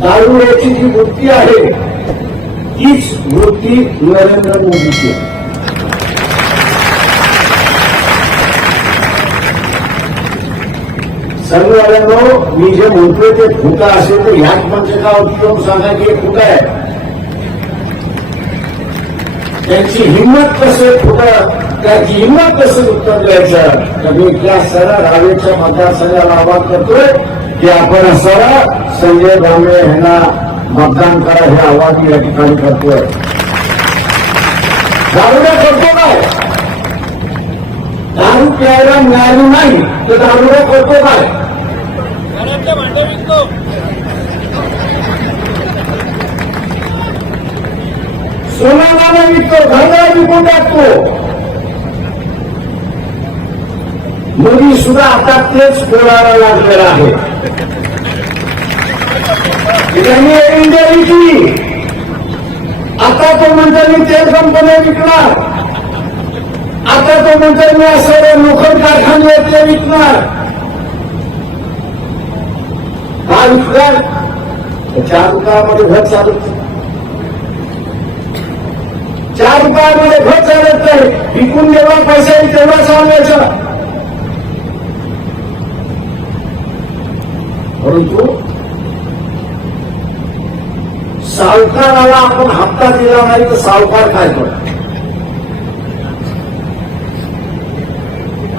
दारुड्याची जी मूर्ती आहे तीच मूर्ती नरेंद्र मोदीची आहे. सर्वांना मी जे म्हणतोय ते फुका असेल तर ह्याच मंचकावरती येऊन सांगा की हे आहे. त्यांची हिंमत कसं खोटं त्याची हिंमत कसं उत्तर द्यायचं? तर मी त्या सरळ रावेच्या मतदारसंघाला आवाहन करतोय की आपण सरळ संजय भांबळे यांना मतदान करा हे आवाहन या ठिकाणी करतोय. दारुड्या करतो काय? दारू प्यायला मिळाली नाही तर दारुड्या करतो काय? सोनाला विकतो सोनामाला विकून टाकतो. मोदी सुद्धा आता तेच बोलायला लागलेलं आहे. त्यांनी एअर इंडिया विकली आता तो म्हणतो मी तेल कंपन्या विकणार. आता तो म्हणतो मी असं लोखंड कारखाने ते विकणार. का विकणार. चार रुपयामध्ये घर चालत चार रुपयामध्ये घर चालत नाही. विकून जेव्हा पैसा येईल तेव्हा चालवायचं. परंतु सावकाराला आपण हप्ता दिला नाही तर सावकार काय करतो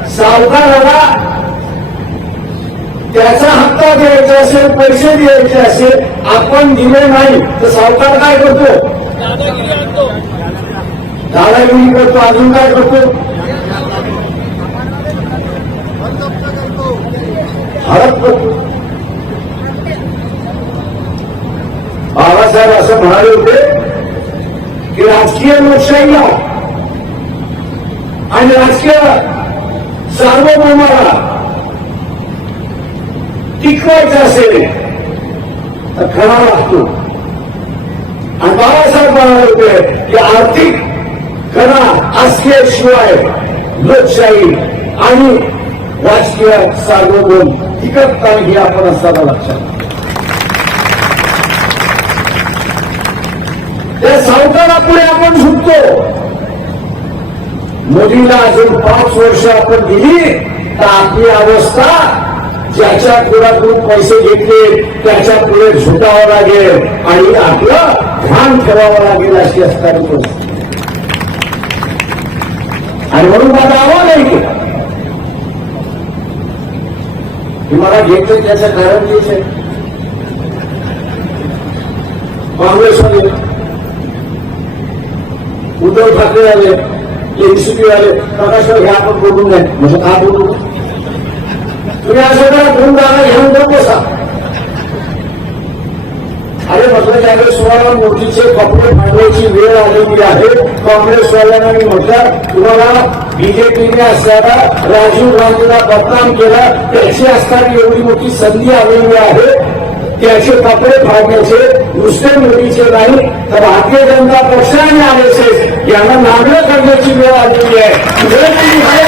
सावकाराला त्याचा हप्ता द्यायचा असेल पैसे द्यायचे असेल आपण दिले नाही तर सावकार काय करतो? दादागिरी करतो अजून काय करतो? हडप करतो बाबासाहेब असं म्हणाले होते की राजकीय लोकशाही लाव आणि राजकीय सार्वभौमाला टिकवायचं असेल तर खरा लागतो आणि बाबासाहेब म्हणाले होते की आर्थिक कणा असल्याशिवाय लोकशाही आणि राजकीय सार्वभौम टिकत नाही हे आपण असताना लक्षात त्या सावकारापुढे आपण झुकतो. मोदीला अजून पाच वर्ष आपण दिली तर आपली अवस्था ज्याच्या कुणाकडून पैसे घेतले त्याच्या पुढे झुटावं लागेल आणि आपलं ध्यान ठेवावं लागेल अशी असतात आणि म्हणून माझा आव्हान आहे की मला घेतलं त्याचं कारण तेच आहे? उद्धव ठाकरे आले एनसीपी आले प्रकाशवर हे आपण बोलून नाही म्हणजे का बोलू? तुम्ही असं करा दोन जागा घेऊन जाऊ बसा. अरे म्हटलं त्यावेळेस तुम्हाला मोदीचे कपडे फाडण्याची वेळ आलेली आहे. काँग्रेसवाल्यांना मी म्हटलं तुम्हाला बीजेपीने असल्याला राजीव गांधीला बदनाम केला त्याची असताना एवढी मोठी संधी आलेली आहे. त्याचे कपडे फाडण्याचे नुसते मोदीचे नाही तर भारतीय जनता पक्ष आणि आर एस एस यांना नागरिक करण्याची वेळ आलेली आहे.